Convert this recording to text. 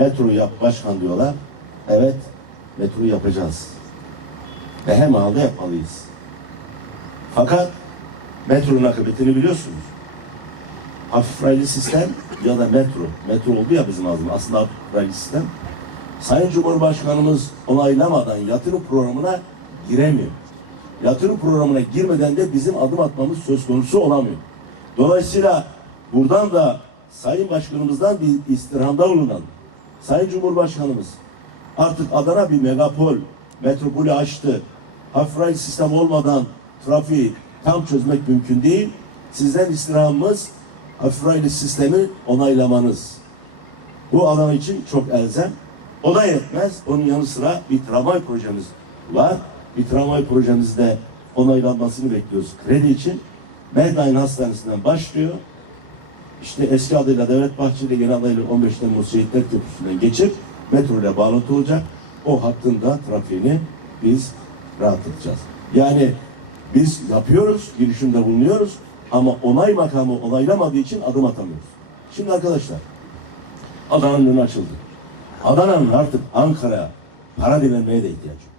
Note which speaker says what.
Speaker 1: Metroyu yap başkan diyorlar. Evet, metroyu yapacağız. Ve hem aldı yapmalıyız. Fakat metronun akıbetini biliyorsunuz. Hafif raylı sistem ya da metro. Metro oldu ya bizim ağzımız. Aslında hafif raylı sistem. Sayın Cumhurbaşkanımız onaylamadan yatırım programına giremiyor. Yatırım programına girmeden de bizim adım atmamız söz konusu olamıyor. Dolayısıyla buradan da Sayın Başkanımızdan bir istirhamda bulunan Sayın Cumhurbaşkanımız artık Adana bir megapol, metropolü açtı. Hafif sistem olmadan trafiği tam çözmek mümkün değil. Sizden istirhamımız hafif raylı sistemi onaylamanız. Bu alan için çok elzem. O da yetmez. Onun yanı sıra bir tramvay projemiz var. Bir tramvay projemizde onaylanmasını bekliyoruz. Kredi için Medline Hastanesi'nden başlıyor. İşte eski adıyla Devlet Bahçeli yeni adıyla 15 Temmuz Şehitler Köprüsü'nden geçip metro ile bağlantı olacak. O hattın da trafiğini biz rahatlatacağız. Yani biz yapıyoruz, girişimde bulunuyoruz ama onay makamı onaylamadığı için adım atamıyoruz. Şimdi arkadaşlar Adana'nın açıldı. Adana'nın artık Ankara'ya para dilenmeye de ihtiyacı.